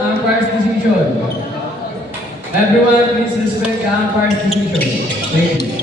Umpire's decision. Everyone, please respect the umpire's decision. Thank you.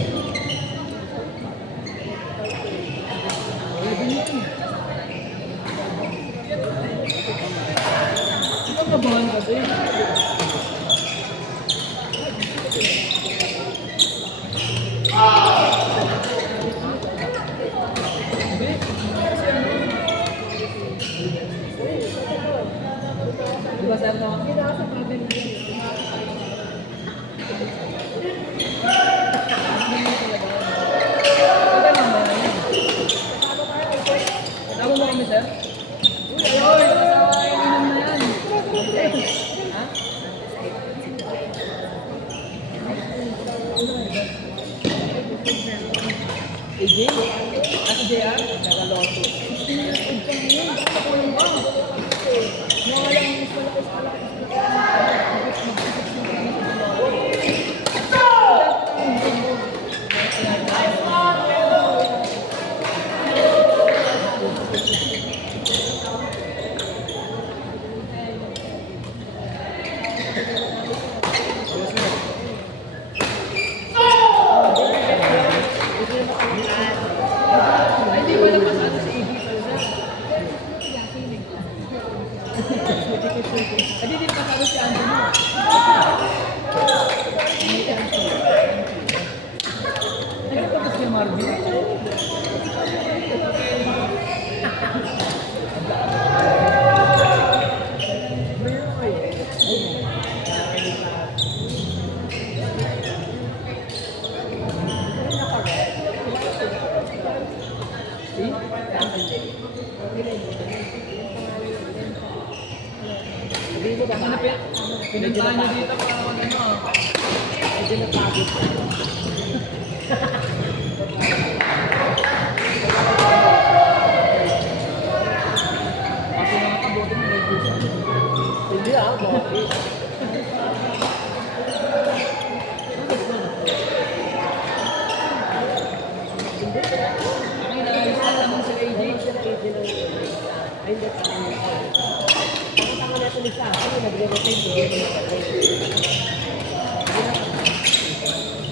Pinuntahan niyo dito para ano? Medyo napagod. Hindi ako.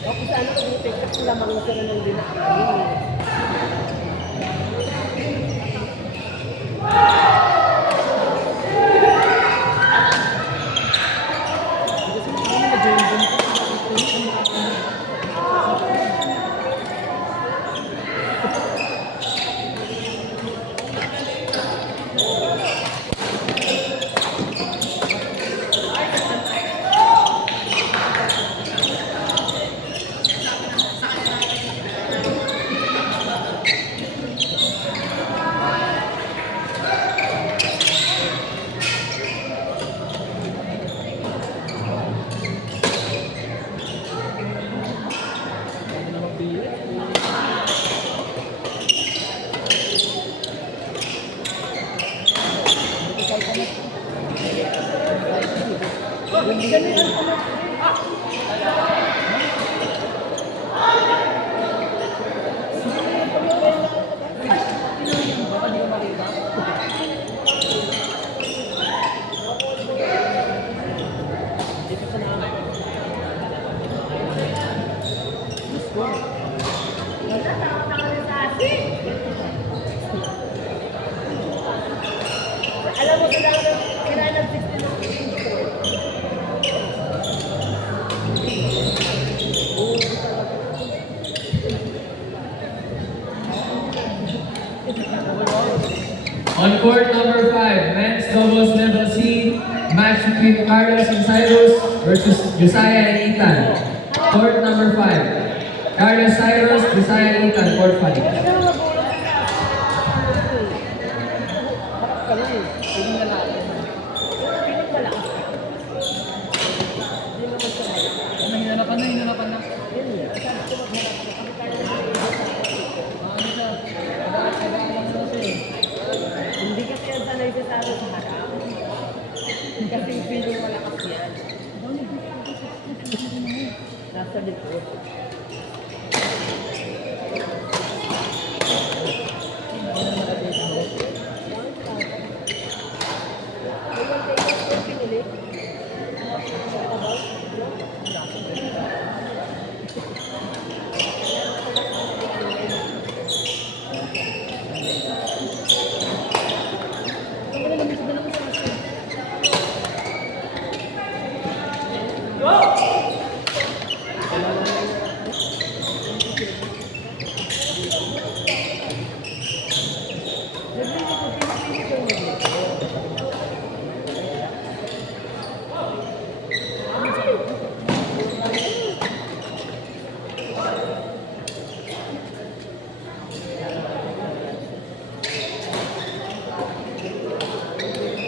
Tapos ano kung ipekap lamang na sila ng dinaanin. Alam mo, kailangan 16 On court number 5, men's doubles level C, match between Carlos and Cyrus versus Josiah and Ethan. Court number 5, Carlos Cyrus, Josiah and Ethan, court 5. Hinanapan na. Hindi kasi sa likod.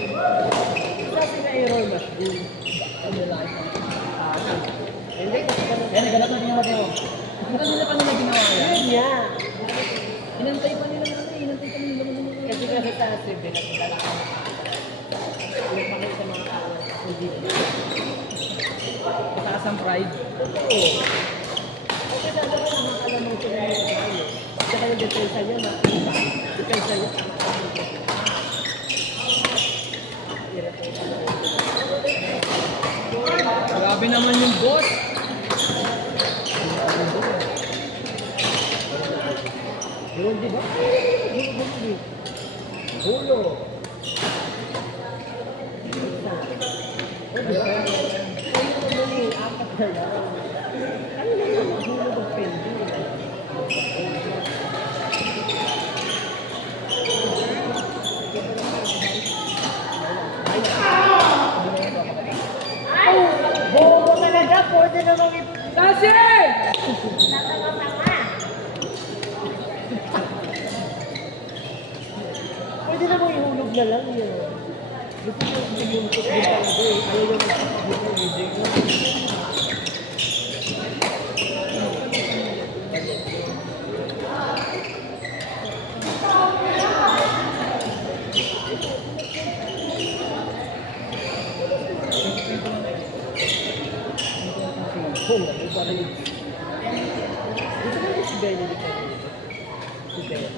Sabi na error mas din. Hindi, kasi ganun. Yan, ganap na ginawa ko. Hindi nila pa nila ginawa yan. Yun niya. Inantay pa nila inantay pa nila Kasi kasi sa survey, nakilala ko. Yung pakita sa mga tao, hindi. Mataas ang pride. Oo. Kasi sa alam mo, alam mo ito na yung tayo. Tsaka yung depensa niya na, depensa niya. Grabe naman yung boss. Yun, di ba? Hulo. Ano naman ang hulo ng pendo? Bobo talaga, pwede namang Kasi! pwede namang ihulog na lang yun. Gusto ko yung din talaga eh. Ayaw yung Gusto ko yung si Benny dito. Si Benny.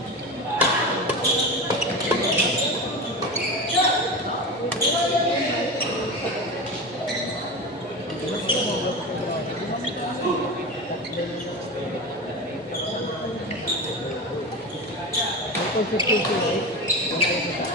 May consistency eh. Wala yung isa.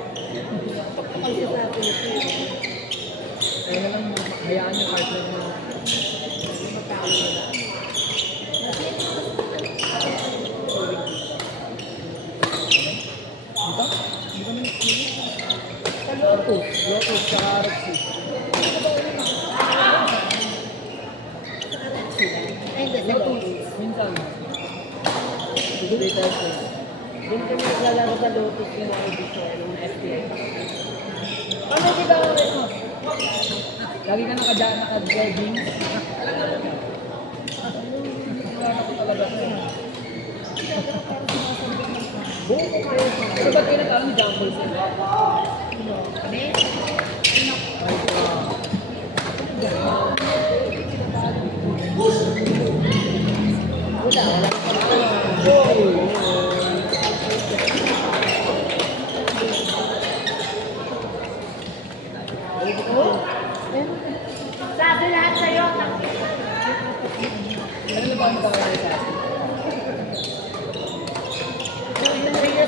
Kasi sa atin ito eh. Kaya na lang hayaan yung partner mo. Dito? Dito naman Sa Lotus. Lotus sa Roxy. Ay, hindi. Sa Lotus. Minsan. Tuesday, Thursday. Doon kami naglalaro sa Lotus yung mga before ng SPI. Ano kita ko rin mo? Lagi ka naka-jogging. Wala ko talaga. Buo ko kayo sa Pero ba't kayo nag-alam ni Jumble sila? wala Sabi lahat sa'yo. Ano na ba ang tawag nila sa atin?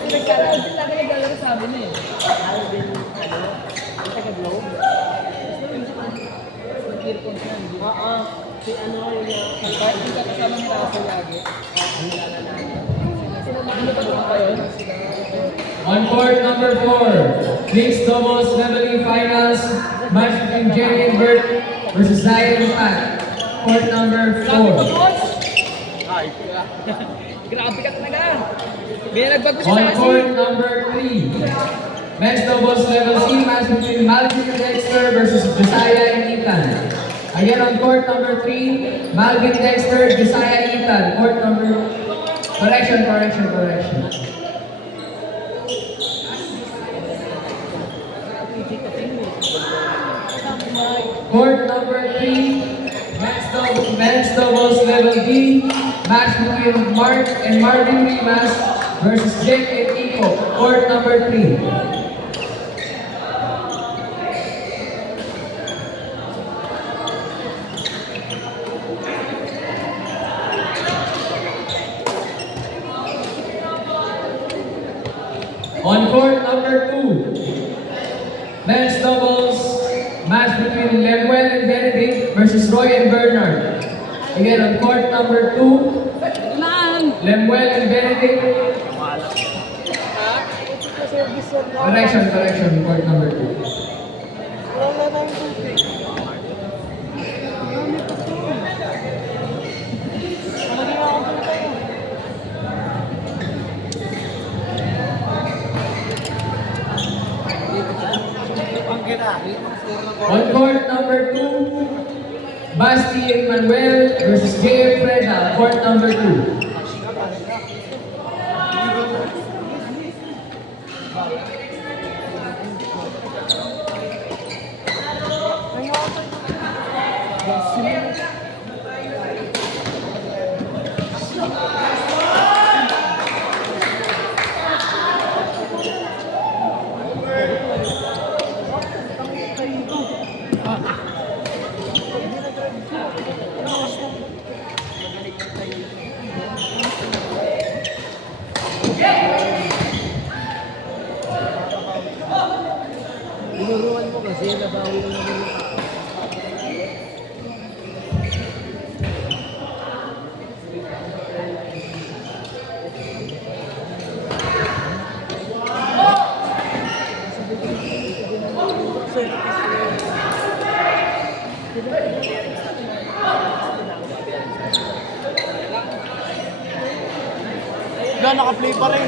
Nagkaroon Alvin lagi naglalaro sa amin eh. Alvin, ano? Ang taga-Globe? Yung earphones na, hindi. Oo. Si ano yung Kahit hindi ka kasama ni Russell lagi. Ano ba naman kayo? On court number 4, mixed doubles leveling finals, match between Jerry and Bert versus Zion and Pat. Court number Grabe ka, 4. boss! Ay, grabe ka talaga. May nagbago si On Sassy. court number 3, men's doubles level C, match between Malvin Dexter versus Josiah and Ethan. Again on court number 3, Malvin Dexter, Josiah Ethan. Court number Correction. Court number 3, men's doubles level D, match between Mark and Marvin Rimas versus Jake and Iko. Court number 3. On court number 2, men's doubles match between Lemuel and Benedict versus Roy and Bernard. Again, on court number 2, Lemuel and Benedict. Correction, court number 2. Wala na tayong tubig. Magiging ako dito tayo. On court number 2, Basti and Manuel versus JM Freda. Court number 2. Inuruan mo kasi nabawi lang naman yung naka-play pa rin.